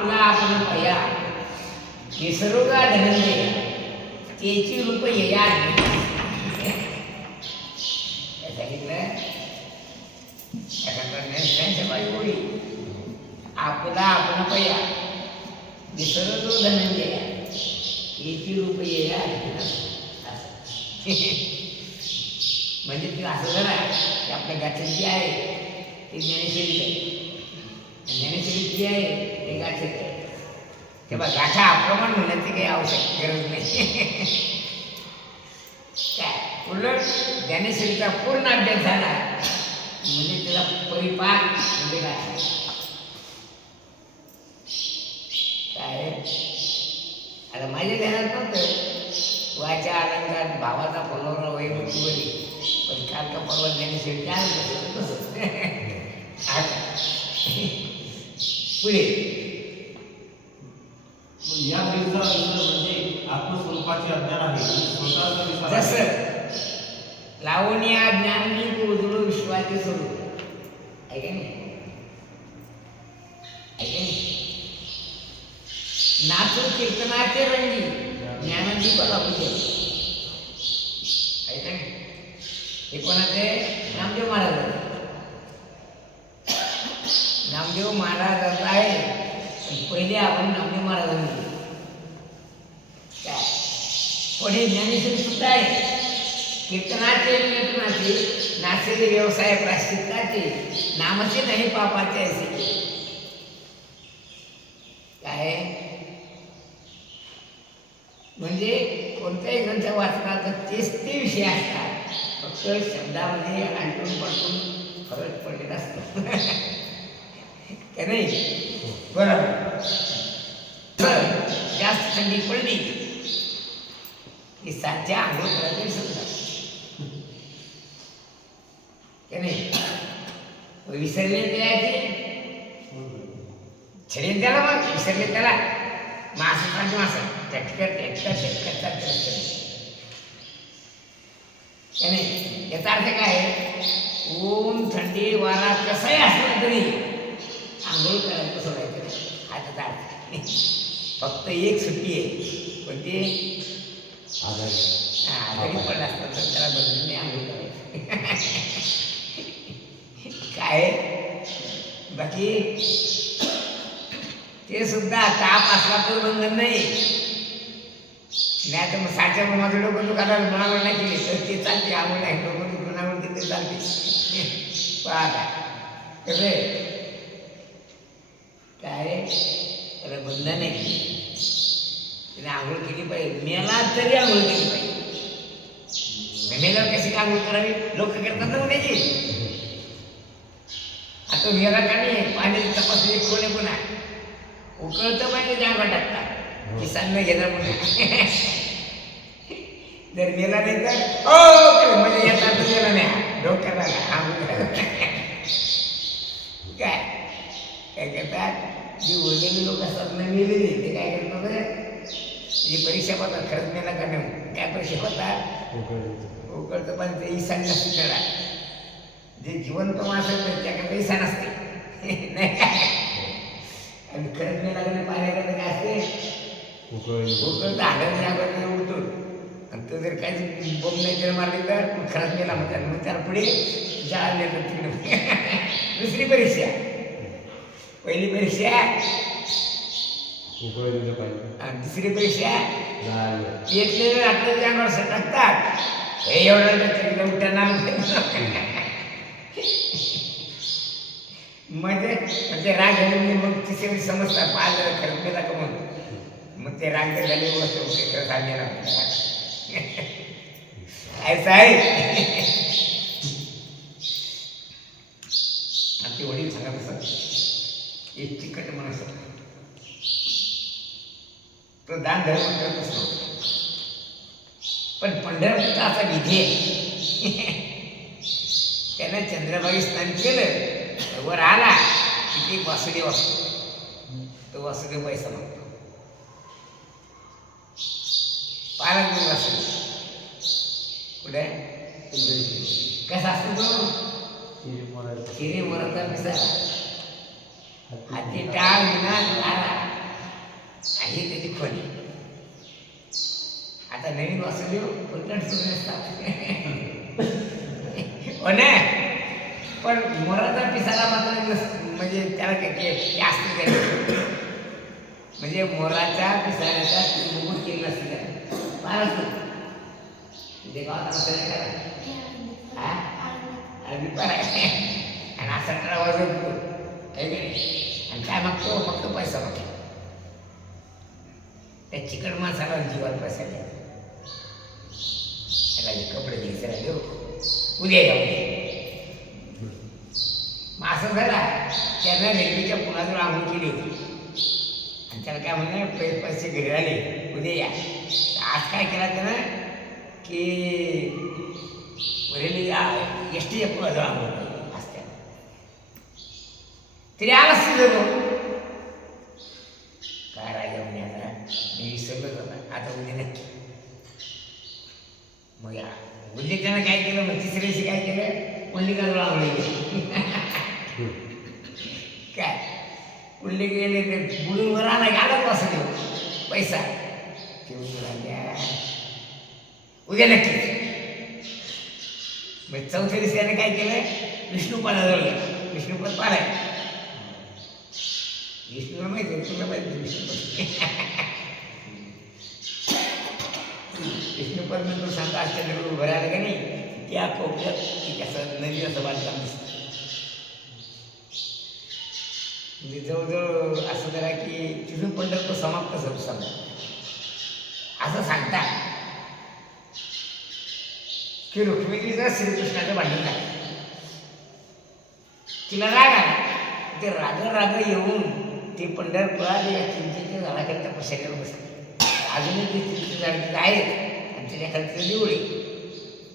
आपला आपण पया. विसरुगा धनंजय त्याची रूप यया आपला आपण पया. विसरतो धनंजय याची रूप यया म्हणजे ते असं जरा की आपल्या गाठ्यांची आहे ते ज्ञानेश्वरी आहे जी आहे ते गाठीत आहे तेव्हा गाठा आक्रमण होण्याची काही आवश्यक गरज नाही. काय उलट ज्ञानेश्वरीचा पूर्ण अभ्यास झाला म्हणजे त्याला परिपाक म्हणजे गाठा काय आता माझ्या ध्यानात नव्हतं. वाच्या अलंकार भावाचा फलोरा वैभवरी पण काल का परवा ज्ञानेश्वरी काय होतं. तसंच. पुढे. या अर्थ म्हणजे आत्मस्वरूपाचे अज्ञान आहे. आणि स्वतःचा विचार आहे. जसं लावण्या ज्ञानदीप उजळू विश्वाचे स्वरूप. आहे का नाही आहे का नाही नाचू कीर्तनाचे रंगी. ज्ञानदीपाला पूजे आहे का नाही हे कोणाचे? नामदेव महाराज नामदेव आहे पण पहिले आपण नामदेव महाराजांनी काय पुढे ज्ञानेश्वर सुद्धा आहे. कीर्तनाचे कीर्तनाचे नाचलेले व्यवसाय प्राश्चित्ताचे नामाचे नाही पापाचे असे. काय? म्हणजे कोणत्याही ग्रंथ वाचला तर तेच ते विषय असतात. फक्त शब्दामध्ये आलटून पलटून फरक पडलेला असतो. का नाही? बरोबर. जास्त थंडी पडली की साध्या आंघोळ करायचं विसरतात विसरले द्यायचे छडे त्याला मग विसरले त्याला. मास म्हणजे मास. चटकट चटकट चटकट चटकट का याचा अर्थ काय ऊन थंडी वारा कसाही असला तरी आंघोळ करायचं सोडायचं? हा त्याचा अर्थ. फक्त एक सुट्टी आहे. पण ते आजारी पडला असता तर त्याला बदलून आंघोळ करायचं. काय? बाकी? ते सुद्धा ताप असला तर बंधन नाही. नाही तर मग साच्या माझं डोकं दुखायला म्हणावं नाही केली. तर ते चालते आंघोळ नाही डोकं केली तर चालते. पाहता कसं आहे? काय? बंधन आहे. त्याने आंघोळ केली पाहिजे. मेला तरी आंघोळ केली पाहिजे. मेल्यावर कशी आंघोळ करावी? लोक करतात ना उद्याची आता मेला का नाही? पाण्याची तपासणी कोणी पुन्हा उकळतं पाणी जागा टाकतात किसान न घेणार पुन्हा जर मेला नाही तर ओ म्हणजे येतात गेला नाही. डोक्याला आंघोळ. काय? काय करतात? जी उरलेली लोक असतात ना गेलेली ते काय करतात बरं? जी परीक्षा पाहतात खरंच मेला का नाही काय परीक्षा पाहतात उकळतं पण ते ईसान नसते त्याला जे जिवंत माणसं त्याच्याकडे ईशान असते नाही काय आणि खरंच नाही लागले पाण्याकडे काय असते? उकळतं आढळ जागा उडतो आणि तो जर काही बोंब नाही त्याला मारली तर खरंच मेला म्हणतात मग त्याला पुढे जाळले तर तिकडे. दुसरी परीक्षा. पहिली परीक्षा आणि दुसरी परीक्षा येतलेले आपल्या अंगावर सटकतात हे एवढं उठणार म्हणजे म्हणजे राग झाले मग तिसरी समजतात पाच जरा खरं मेला का म्हणून मग ते राग झाले मग ते सांगेला ऐसा आहे आमचे वडील सांगत असत एक चिकट होता. तो दान धर्म करत असतो पण पंढरपूरचा असा विधी आहे. त्यानं चंद्रभागी स्नान केलं वर आला की ते वासुदेव असतो. तो वासुदेव पैसा मागतो. पालक वासुदेव. कुठे? कसा असतो तो? हिरे मरता मिसाला हाती टाळ विना आला ही त्याची खोली आता नवीन वासुदेव उलट सुरू असतात हो ना? पण मोराचा पिसारा मात्र म्हणजे त्याला काय ते ते असतं त्याला. म्हणजे मोराच्या पिसाऱ्याचा मुकुट केलं असतं फारच नसेल करा हा आणि पण असा वाजवतो आणि काय मागतो? फक्त पैसा मागतो. त्या चिकट माणसाला जीवन पैसा द्या. त्याला जे कपडे द्यायचे देऊ. उद्या या उद्या. मग असं झाला त्यांना रेल्वेच्या पुलाजवळ आंघोळ केली होती. आणि त्याला काय म्हणे पै पैसे घरी आले. उद्या या. आज काय केला त्यानं? की रेल्वे एस टीच्या पुलाजवळ आंघोळ तरी आलाच तिथं तो काय राहिलं म्हणे आता? मी विसरलोच होता आता उद्या नक्की. मग या. उद्या त्यानं काय केलं? मग तिसऱ्या दिवशी काय केलं? मल्लिकाजवळ आंघोळ काय? उल्ले गेले ते बुडून वर आला गाडत पैसा. ठेवून उद्या नक्की. मग चौथ्या दिवशी काय केलं? विष्णुपदाजवळ गेला. पालाय विष्णूला माहिती आहे, तुला माहिती आहे विष्णुपद विष्णुपद मी तुला सांगतो आश्चर्य उभं राहिलं का नाही त्या कोपऱ्यात एक असं नवीन असं बांधकाम दिसतं म्हणजे जवळजवळ असं करा की तिथून पंढरपूर समाप्त झालं समजा असं सांगतात की रुक्मिणीचं श्रीकृष्णाचं भांडण झालं तिला राग आला ते राग राग येऊन ते पंढरपुरात या चिंतेच्या झाडाखाली तपस्याकडे बसले. अजूनही ते चिंतेचे झाड तिथं आहेत. आणि त्याच्याखाली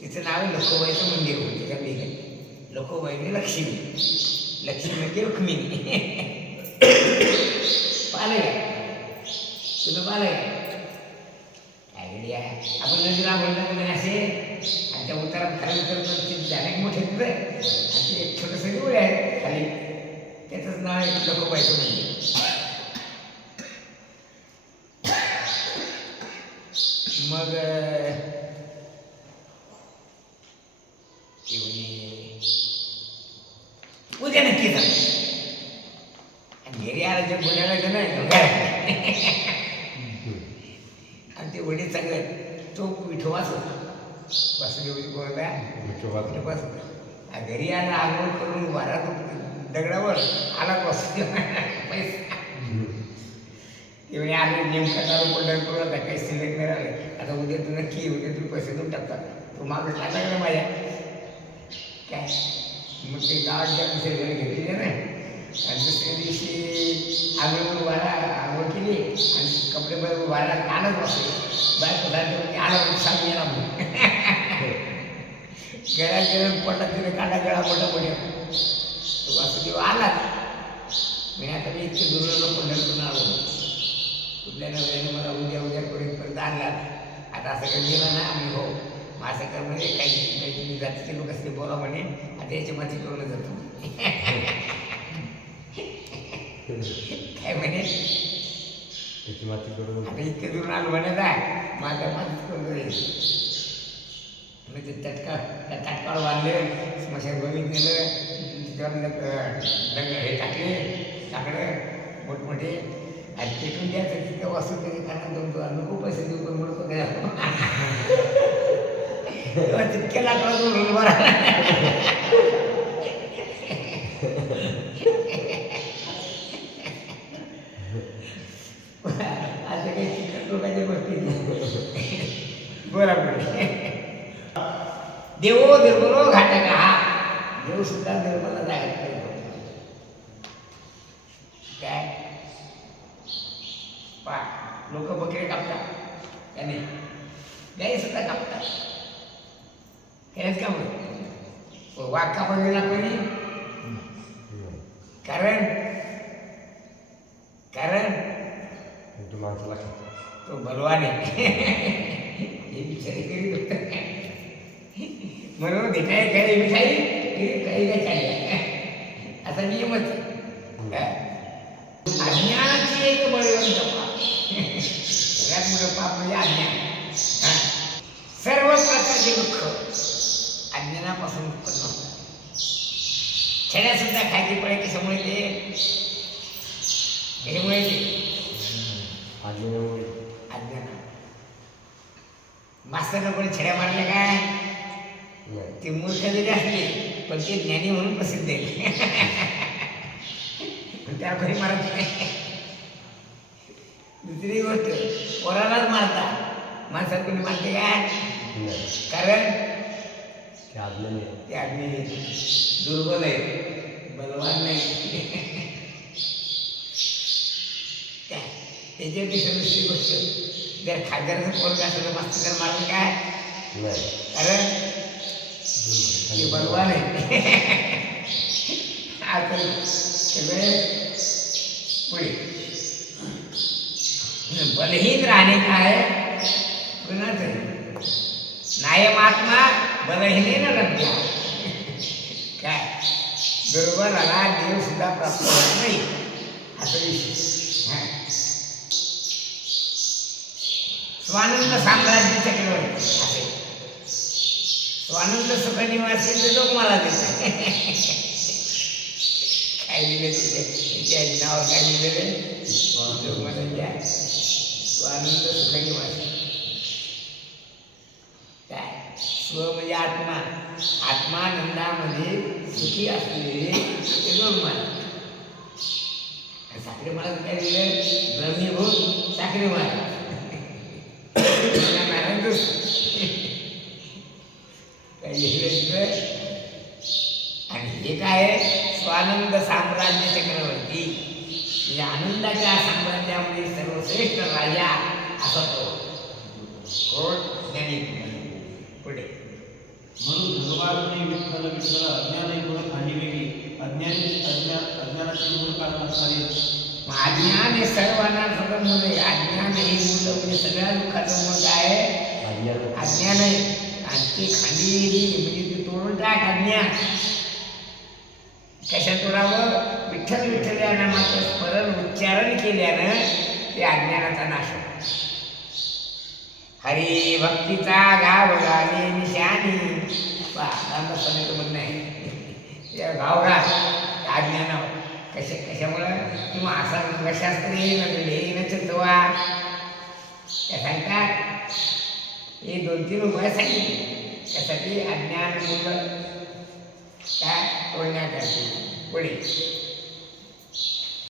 तिचं नाव आहे लखोबाईचं मंदिर होतं त्याच्या वेगळं लखोबाईने लक्ष्मी. लक्ष्मी म्हणजे रुक्मिणी. पाहिलं तुला पाहिलं आयडिया आपण नदीला बोलतो म्हणजे असे? आणि त्या उतारात खाली उतर झाले मोठे तिथं आणि ते एक छोटंसं देऊळ आहे खाली. त्याचंच नाव आहे लखोबाईचं मंदिर मग उद्या नक्की जा. आणि घरी आलं ते पुण्याला गेलं नाही आणि ते वडील चांगले तो विठोबाच होता. वासुदेवजी बोलला विठोबाच. होता. आणि घरी आला आंघोळ करून वारा दगडावर आला वासुदेव पैसा. ते म्हणे आम्ही नेमका चालू पंढरपूरला आता काही शिल्लक नाही राहिले आता उद्या तू नक्की उद्या तू पैसे देऊन टाकतात. तू मागं लागला का माझ्या? काय? मग ते गावात ज्या दुसऱ्या घेतलेले ना आणि दुसऱ्या दिवशी आंघोळ वारा आंघोळ केली आणि कपडे बरोबर वारा आलंच बसले. बाय पदार्थ आला म्हणून सांग येणार म्हणून. गळ्यात गेलं पडला तिने काढा गळा मोठा पडेल तो वासुदेव आला मी आता मी इतके दुर्लभ पंढरपूर आलो. कुठल्या नव्याने मला उद्या उद्या पर्यंत आणला आता असं काही गेलं ना आम्ही हो. असं कर म्हणजे काही काही तुम्ही जातीचे लोक असते बोला म्हणे आता याची माती करून जातो. काय म्हणे? आता इतके दूर आलो म्हणे ना माझ्या मातीच करून जाईल. ते तटका त्या ताटकाळ बांधले स्मशानभूमीत नेलं त्याच्यावर हे टाकले टाकलं मोठमोठे. आणि पेटून द्यायचं तिथं वाचून त्याचे कानात दोन नको पैसे देऊ पण म्हणतो काय तितक्या लाकडातून रोल मारा आता काही चिकट लोकांच्या गोष्टी बरोबर. बोला देवो निर्मलो घाटक हा देव सुद्धा निर्मला जागा काय? पा लोक बकरे कापतात. त्याने गाई सुद्धा कापतात. हेच का म्हणून वाघ कापड दिला कोणी? कारण? कारण? तो बलवान आहे. हे बिचारी करीत होता. म्हणून मिठाई काही मिठाई? काही काय चालली असा नियमच. हा? अज्ञानाची एक बळवंत सगळ्यात मोठं पाप म्हणजे अज्ञान. हा. सर्व प्रकारचे दुःख अज्ञानापासून उत्पन्न होतात. छड्यासुद्धा खायची पळे कशामुळे ते कशामुळे ते आज्ञेमुळे अज्ञान. मास्तरनं कोणी छड्या मारल्या काय ते मूर्ख जरी असले पण ते ज्ञानी म्हणून प्रसिद्ध आहे. पण त्याला कोणी मारत नाही. दुसरी गोष्ट पोरालाच मारतात माणसात कोणी मारते काय कारण? ते आम्ही दुर्बल आहे. बलवान नाही. काय त्याच्यापेक्षा दुसरी गोष्ट जर खासदाराचं पोरग असलं तर मास्तर मारून काय कारण? ते बलवान आहे आपण सगळे पुढे बलहीन राहणे काय कुणाच नायम बलहीन बलहीने लभ्या काय? दुर्बलाला देव सुद्धा प्राप्त होत नाही असं विशेष स्वानंद साम्राज्य चक्रवर्ती। असेल आनंद सुख मासे ते लोक मला देतात. काय दिले तिथे? नाव काय दिले आनंद जोगमानंद्या मासे काय? स्व म्हणजे आत्मा. आत्मानंदामध्ये सुखी असलेले ते जोगमान साखरे मला काय दिलं ब्रह्मीभूत साखरे मला महाराज काय लिहिलं तिथं आणि हे काय आहे? स्वानंद साम्राज्य चक्रवर्ती. म्हणजे आनंदाच्या साम्राज्यामध्ये सर्वश्रेष्ठ राजा असा तो. कोण? ज्ञानी पुढे. म्हणून भगवान विठ्ठल विठ्ठल अज्ञान गुण खाली वेगळी अज्ञानी अज्ञान अज्ञानाचे मूळ कारण असणारे. अज्ञान हे सर्वांना सगळं मूळ आहे. अज्ञान हे मूळ म्हणजे सगळ्या दुःखाचं मूळ काय आहे. आज्ञाने अज्ञान आहे आणि ते खाली म्हणजे ते तोडून टाक अज्ञान. कशा विठ्ठल विठ्ठल या नामाचं स्मरण उच्चारण केल्यानं ते अज्ञानाचा नाश होतो. हरी भक्तीचा गाव गाणे निशाणी रामदासांचं म्हणणं आहे. त्या गाव गा अज्ञानावर. कशा कशामुळं? किंवा असा रंगशास्त्री नगले न चंदवा त्या सांगतात. हे दोन तीन उपाय सांगितले. त्यासाठी अज्ञान मुलं काय तोडण्याकरता पुढे